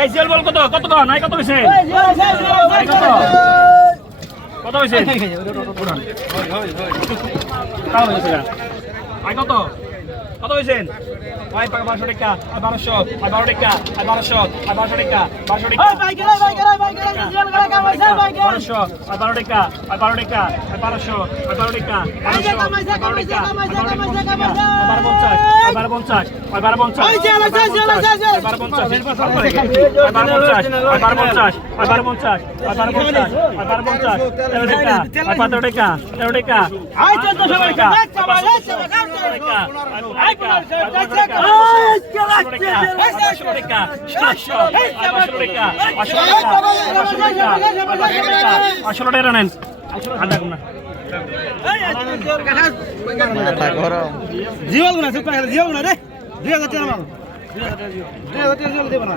এই জিয়াল বল কত? কত কন নাই কত হইছে? কত? কত হইছে? কালো হইছে। কত? কত হইছেন আই পাকা বারোশো টাকা আই বারোশো আই বারো টাকা আই বারোশো আই বারোশো টাকা বারোশো টাকা বারোশো আই বারো টাকা আই বারো টাকা আই বারোশো আই বারো টাকা বারোশো আই বারো টাকা বারো পঞ্চাশ বারো পঞ্চাশ বারো পঞ্চাশ বারো পঞ্চাশ বারো পঞ্চাশ বারো পঞ্চাশ জিও পঞ্চাশ আবার পঞ্চাশ আবার গুণা গুণা রে দুই হাজার দুই হাজার দেব না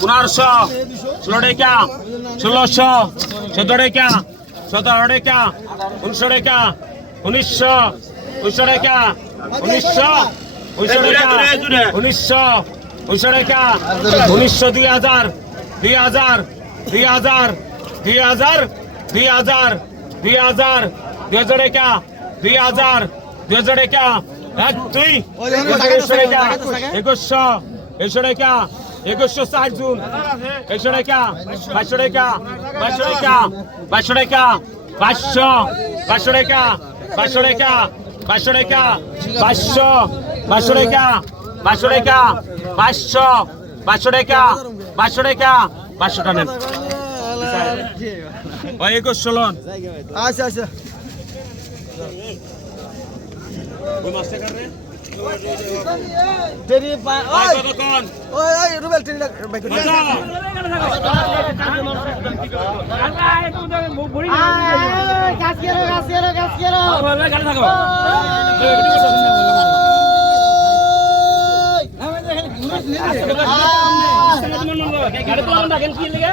পনেরোশো ষোলো টাকা ষোলোশো সতেরো টাকা সতেরো টাকা উনিশশো টাকা উনিশশো উনিশশো টাকা উনিশশো উনিশশো টাকা উনিশশো উনিশশো টাকা উনিশশো দুই হাজার দুই হাজার দুই হাজার দুই হাজার দুই হাজার দুই হাজার দুই হাজার টাকা দুই হাজার দুই হাজার টাকা এক দুই একুশশো একুশশো একুশশো টাকা একুশশো ষাট জুন একশো টাকা বাইশশো টাকা বাইশশো টাকা বাইশশো টাকা বাইশশো বাইশশো টাকা বাইশশো টাকা বাইশশো টাকা বাইশশো বাইশশো টাকা বাইশশো টাকা বাইশশো বাইশশো টাকা বাইশশো টাকা বাইশশো টাকা নেন ওই একুশশো লোন আচ্ছা আচ্ছা দেরি পায় ওই! ওই ওই রুবেল টেরি লাগ বাইক করে। গাছ কেরো গাছ কেরো গাছ কেরো গাড়ি থাকো আমি দেখেন ঘুরে নিয়ে গাড়ি তো আমরা কেন কি লাগে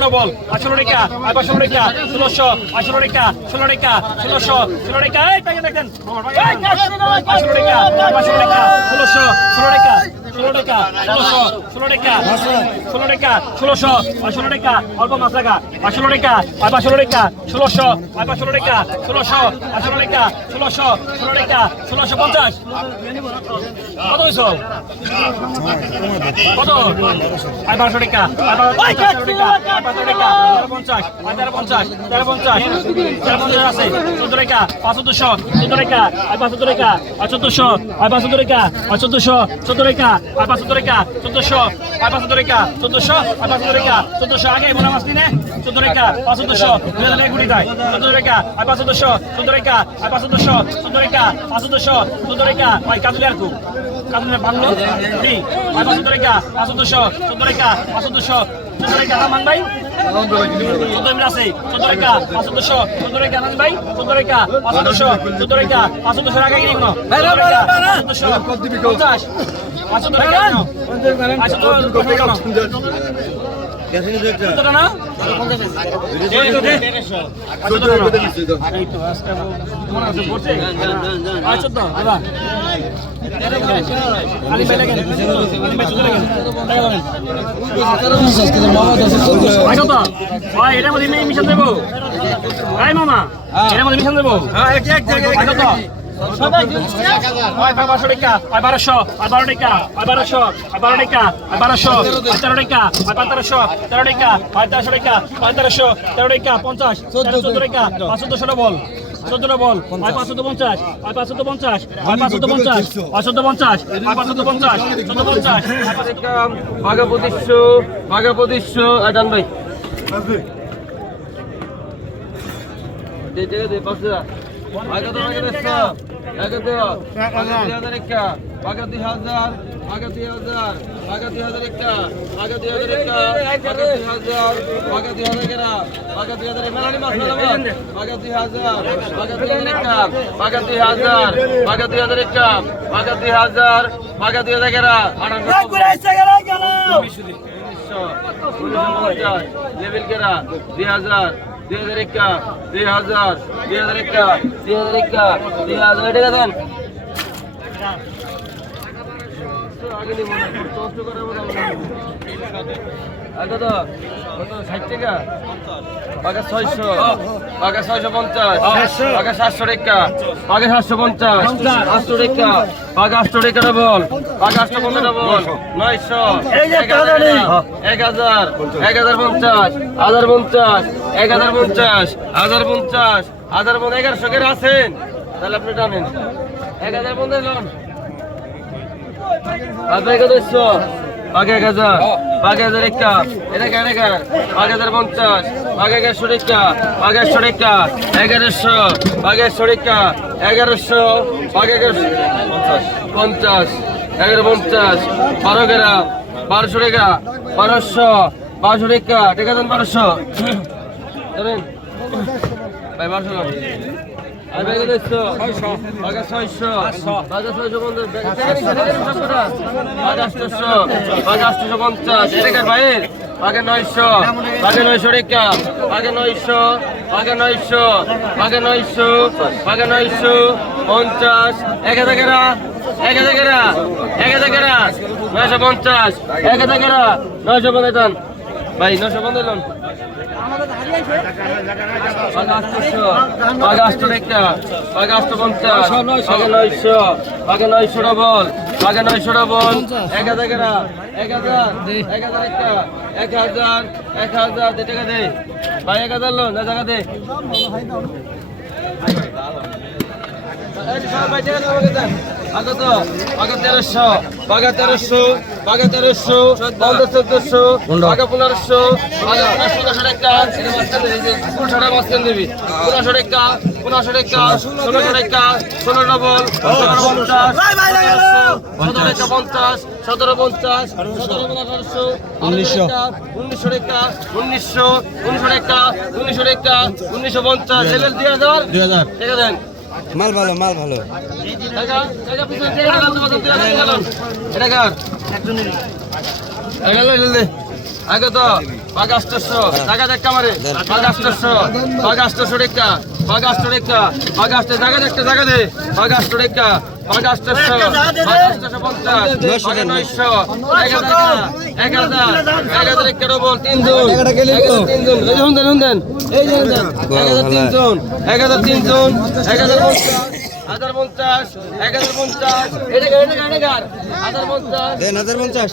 পনেরো বল। আঠারো রেখা আবার ষোলো রেখা, ষোলোশো আঠারো রেখা, ষোলো টাকা ষোলোশো, ষোলো রেখা, এই ষোলো রেখা ষোলোশো, ষোলো ষোলো টাকা ষোলোশো ষোলো টাকা ষোলো টাকা ষোলোশো পাঁচশো টাকা অল্প মাছ টাকা পাঁচশো টাকা আর পাঁচশো টাকা ষোলোশো আর পাঁচশো টাকা ষোলোশো পাঁচশো টাকা ষোলোশো ষোলো টাকা ষোলোশো পঞ্চাশ। কত হয়েছ কত? আর পাঁচশো টাকা আর পাঁচশো টাকা আর পাঁচশো টাকা তেরো পঞ্চাশ আর তেরো পঞ্চাশ তেরো পঞ্চাশ তেরো পঞ্চাশ আছে। চোদ্দ টাকা চোদ্দ আর পাঁচশো টাকা আর চোদ্দশো আর পাঁচশো টাকা আর চোদ্দশো চোদ্দ টাকা আর পাঁচশো ধরে কা চোদ্দশো আর পাঁচশো ধরে কা চোদ্দশো আর পাঁচশো ধরে চোদ্দশো আগে মনে মাস নিনে চোদ্দ রেখা পাঁচ দুই হাজার এক কোটি দেয় রেখা আর পাঁচ চোদ্দশো চোদ্দ রেখা আর পাঁচ চোদ্দশো রেখা পাঁচ চোদ্দশো চোদ্দ রেখা ভাই কাজলে আর কাজলে বাংলো আর পাঁচ রেখা পাঁচ চোদ্দশো রেখা পাঁচ চোদ্দশো চোদ্দ রেখা মান ভাই চোদ্দ মিল আছে চোদ্দ রেখা পাঁচ চোদ্দশো চোদ্দ রেখা নাম ভাই চোদ্দ রেখা পাঁচ চোদ্দ রেখা পাঁচ চোদ্দশো পঞ্চাশ এটা মধ্যে মিশন দেবো। মামা এটার মধ্যে মিশন দেবো। বারোশো টাকা আয় বারোশো আয় বারো টাকা আয় বারোশো আয় বারো টাকা আয় বারোশো আয় তেরো টাকা আয় পনেরোশো তেরো টাকা আয় তেরোশো টাকা আয় তেরোশো তেরো টাকা পঞ্চাশ চোদ্দ টাকা পাঁচশো ষোলো বল চোদ্দটা বল আয় পাঁচশো পঞ্চাশ পাঁচশো পঞ্চাশ আয় পাঁচশো পঞ্চাশ পাঁচশো পঞ্চাশ আয় পাঁচশো পঞ্চাশ চোদ্দ পঞ্চাশ বাঘা পঁচিশশো বাঘা পঁচিশশো আটান ভাই। দে দে দে পাঁচ হাজার। বাঘা তো বাঘা দুই হাজার বাঘা দুই হাজার বাঘা দুই হাজার একটা বাঘা দুই হাজার একটা বাঘা দুই হাজার বাঘা দুই হাজার এগারো বাঘা দুই হাজার মেলানি মাছ মেলামাছ বাঘা দুই হাজার বাঘা দুই হাজার একটা বাঘা দুই হাজার কেরা দুই হাজার দুই হাজার একা দুই হাজার দুই হাজার একা দুই হাজার একা দুই হাজার। টাকা দেন। কত? ষাট টাকা? বাঘা ছয়শো বাঘা ছয়শো পঞ্চাশ বাঘা সাতশো টাকা বাঘা সাতশো পঞ্চাশ আটশো টাকা বাঘা আটশো টাকা ডবল বাঘা আটশো পঞ্চাশ ডবল নয়শো। এক হাজার এক হাজার পঞ্চাশ হাজার পঞ্চাশ এক হাজার পঞ্চাশ হাজার পঞ্চাশ হাজার পঞ্চাশ, এগারোশো কেন আছেন। তাহলে আপনি টানেন। এক হাজার পঞ্চাশ লন। একাদশশো বাঘে এক হাজার বাঘে হাজার একটা। এটা কেন বাঘ হাজার পঞ্চাশ বাঘ এগারোশো রেখা বাঘ একশো রেখা এগারোশো বাঘ একশো রেখা এগারোশো এগারোশো পঞ্চাশ এগারো পঞ্চাশ, বারো গ্রাম বারোশো রেখা বারোশো বারোশো রেখা ঠিক আছে বারোশো। জানেন ভাই, বারোশো আর ব্যাগে দেখছ? বাগা ছয়শো। বাগা ছয়শো পঞ্চাশ। বাগা আটশোশো বাগা আটশোশো পঞ্চাশ। এটাকার ভাইয়ের? বাগে নয়শো। বাগে নয়শো রেখা বাগে নয়শো। বাগে নয়শো। বাগে নয়শো। বাগে নয়শো পঞ্চাশ। এক হাজার এক হাজার এক হাজার নয়শো পঞ্চাশ। এক হাজার নয়শো পঞ্চাশ ভাই, নয়শো পঞ্চাশ বাগাস্ট একটা বাগাস্ট পঞ্চাশ বাগে নয়শো বাগে নয়শো ডবল বাগে নয়শো ডবল এক হাজার এক হাজার এক হাজার একটা এক হাজার এক হাজার দে টাকা দে ভাই এক হাজার লো না টাকা দে আগত আগত তেরোশো বাগা তেরোশো বাগা তেরোশো পনেরো চোদ্দশো বাগা পনেরোশো বাগা পনেরোশো টাকা পনেরোশো মাঝখান দিবি। পনেরোশো টাকা পনেরোশো টাকা ষোলোশো টাকা ষোলো ডবল সতেরো পঞ্চাশ সতেরো টাকা পঞ্চাশ সতেরো পঞ্চাশ সতেরো পনেরোশো উনিশশো। উনিশশো টাকা উনিশশো উনিশশো টাকা উনিশশো টাকা উনিশশো পঞ্চাশ লেভেল দুই হাজার? দুই হাজার। আছে। মাল ভালো মাল ভালো আগে তো বাঘ আষ্টশো টাকা দেখ কামারে বাঘ আষ্টশো রেখা বাঘ আষ্ট জায়গা দেখতে জায়গা দে। আষ্ট রেখা বাঘ আষ্টশো পঞ্চাশ নয়শো এক হাজার এক হাজার এক হাজার একটা ডবল তিনজন হাজার তিনজন এই যে এক হাজার তিনজন এক হাজার তিনজন এক হাজার পঞ্চাশ হাজার পঞ্চাশ এক হাজার পঞ্চাশ। এটা গাড়ি এটা গাড়ি। হাজার পঞ্চাশ। দেন হাজার পঞ্চাশ।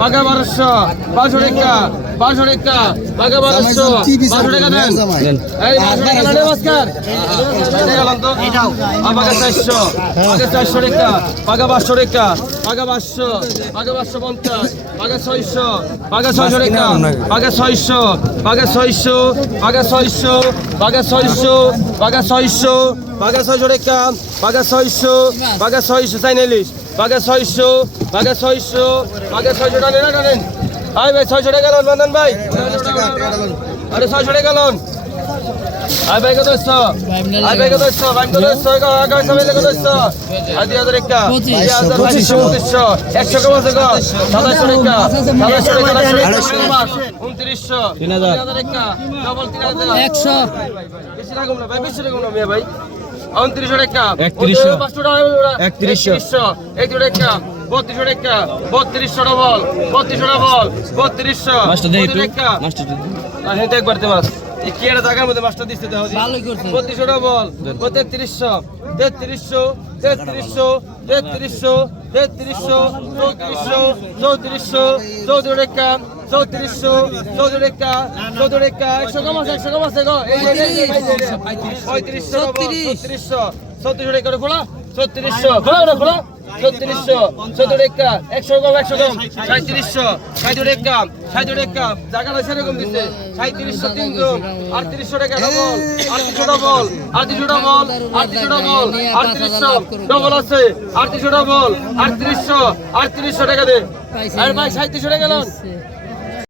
পাকা বারোশো বারোশো টাকা বারোশো টাকা পাকা বারোশো বারোশো টাকা দেন এই বারোশো টাকা না নমস্কার গেলাম তো পাকা চারশো পাকা চারশো টাকা পাকা পাঁচশো টাকা পাকা পাঁচশো পাকা পাঁচশো পঞ্চাশ পাকা ছয়শো পাকা ছয়শো টাকা পাকা ছয়শো পাকা ছয়শো পাকা ছয়শো পাকা ছয়শো পাকা ছয়শো পাকা ছয়শো টাকা পাকা ছয়শো পাকা ছয়শো চাইনালিশ পাকা ছয়শো পাকা ছয়শো পাকা ছয়শো টানেন টানেন। আয় ভাই ছয়শো টাকা লোন বান্ধন ভাই। আরে ছয়শো টাকা লোন। আই ভাই কত ভাই কত ভাই কত ইচ্ছ আগামী সবাই কত ইচ্ছ আই দুই হাজার একটা। দুই হাজার পঁচিশশো পঁচিশশো। একশো কম আছে গো। সাতাশশো টাকা। সাতাশশো টাকা উনত্রিশশো। তিন হাজার। একটা। ডবল তিন হাজার। একশো। বেশি রাখুন না ভাই বেশি রাখুন না মিয়া ভাই। উনত্রিশশো টাকা। একত্রিশশো। একত্রিশশো। একত্রিশশো। টাকা বত্রিশশো টাকা বত্রিশশো ডবল বত্রিশশো ডবল বত্রিশশো। টাকা হেঁটে একবার তে মাছ। কি একটা জায়গার মধ্যে মাছটা দিচ্ছে দেখো বত্রিশশো ডবল তেত্রিশশো তেত্রিশশো তেত্রিশশো তেত্রিশশো তেত্রিশশো চৌত্রিশশো চৌত্রিশশো চৌত্রিশ টাকা চৌত্রিশশো খোলা খোলা টাকা একশো একশো সাঁত্রিশশো তিনশো আটত্রিশশো টাকা ডবল আটত্রিশশো ডবল আছে দে। আর ভাই সাঁত্রিশশো টাকা